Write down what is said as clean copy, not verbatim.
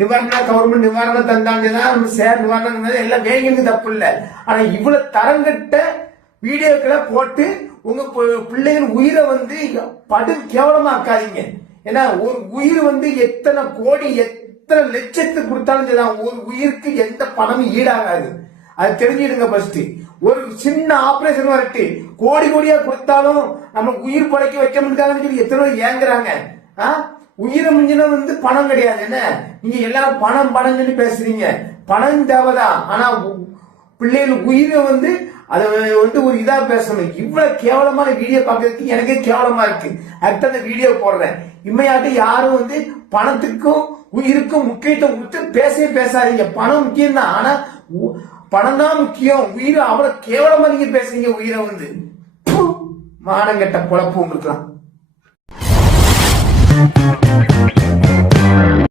நிவாரணம் கவர்மெண்ட் நிவாரணம் தந்தாங்கன்னா சேர் நிவாரணம் எல்லாம் வேங்கிறது தப்பு இல்ல. ஆனா இவ்வளவு தரங்கட்ட வீடியோக்களை போட்டு உங்க பிள்ளைகள் உயிரை படு கேவலமா ஆக்காதீங்க. ஏன்னா ஒரு உயிர் எத்தனை கோடி எத்தனை லட்சத்துக்கு கொடுத்தாலும் சரிதான், ஒரு உயிருக்கு எந்த பணமும் ஈடாகாது. அது தெரிஞ்சிடுங்க. ஃபர்ஸ்ட் ஒரு சின்ன ஆபரேஷன் வரட்டு கோடி கோடியா கொடுத்தாலும் நமக்கு உயிர் பழைக்க வைக்க முடியாதுன்னு சொல்லி எத்தனை பேர் ஏங்குறாங்க. உயிரை மிஞ்சின பணம் கிடையாது. என்ன நீங்க எல்லாரும் பணம் பணம் சொல்லி பேசுறீங்க, பணம் தேவைதான். ஆனா பிள்ளைகள் உயிரை அதை ஒரு இதா பேசணும். இவ்வளவு கேவலமான வீடியோ பாக்குறதுக்கு எனக்கே கேவலமா இருக்கு. அடுத்த அந்த வீடியோ போடுறேன். இம்மையாட்டு யாரும் பணத்துக்கும் உயிருக்கும் முக்கியத்துவம் கொடுத்து பேசாதீங்க. பணம் முக்கியம் தான், ஆனா பணம் தான் முக்கியம். உயிரை அவ்வளவு கேவலமா நீங்க பேசுறீங்க. உயிரை மானங்கெட்ட பொழப்பு உங்களுக்குலாம்.